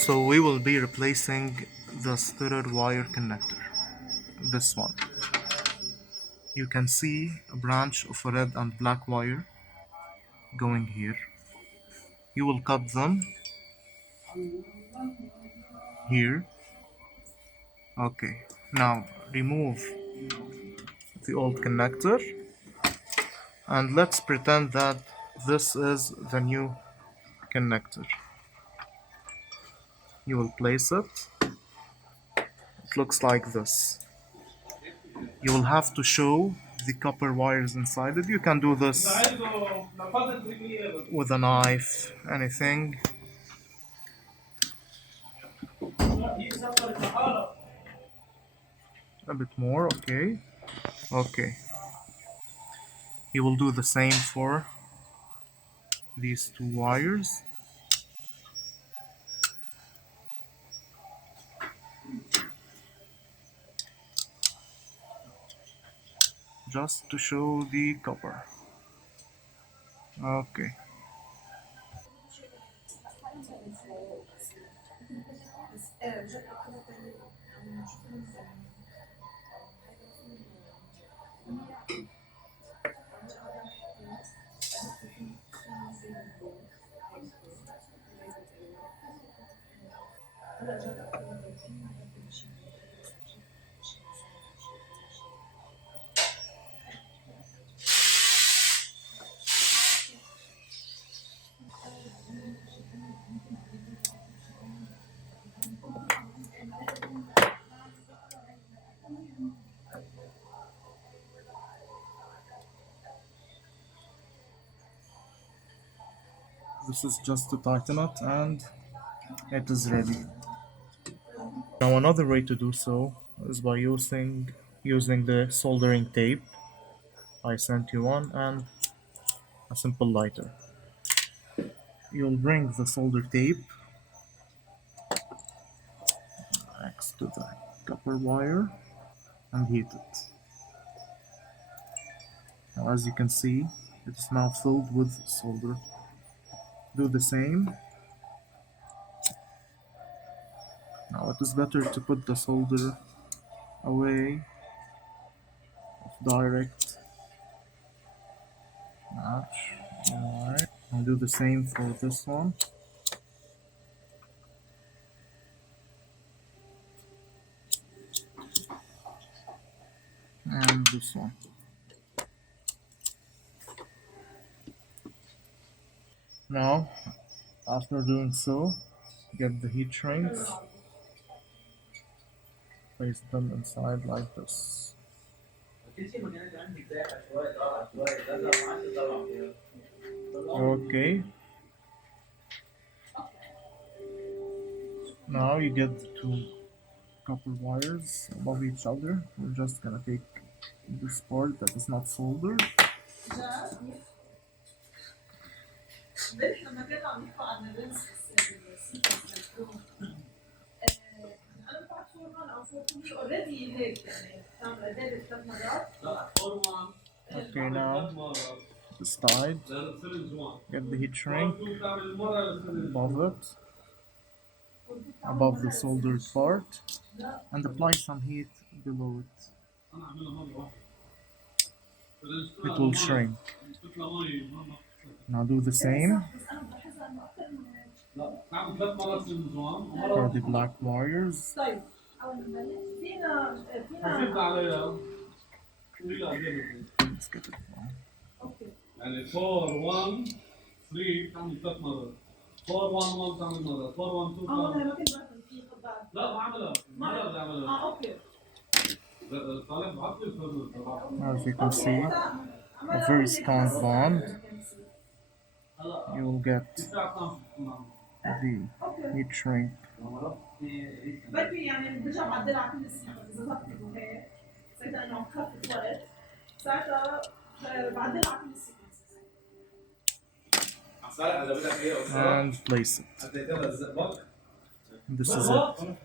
So we will be replacing the studded wire connector. This one. You can see a branch of a red and black wire going here. You will cut them here. Okay. Now remove the old connector and let's pretend that this is the new connector. You will place it. It looks like this. You will have to show the copper wires inside it. You can do this with a knife, anything. A bit more, okay. Okay. You will do the same for these two wires. Just to show the copper. Okay. This is just to tighten it and it is ready. Now another way to do so is by using the soldering tape. I sent you one and a simple lighter. You'll bring the solder tape next to the copper wire and heat it. Now as you can see, it is now filled with solder. Do the same. Now it is better to put the solder away of direct match. Alright, I'll do the same for this one. And this one. Now, after doing so, get the heat shrinks, place them inside like this. Okay. Now you get the two copper wires above each other. We're just gonna take this part that is not soldered. Okay, now this side, get the heat shrink above it, above the soldered part, and apply some heat below it. It will shrink. Now do the same for the black wires. Let's get it wrong. يعني 4 1 3 بتعمل 3 مرات 4 1 1 بتعمل مرة 4 1 2 لا ما عملها مرة بدي اعملها اوكي صالح بعت لي As you can see, a very strong bond. You will get the heat shrink. And place it. This is it.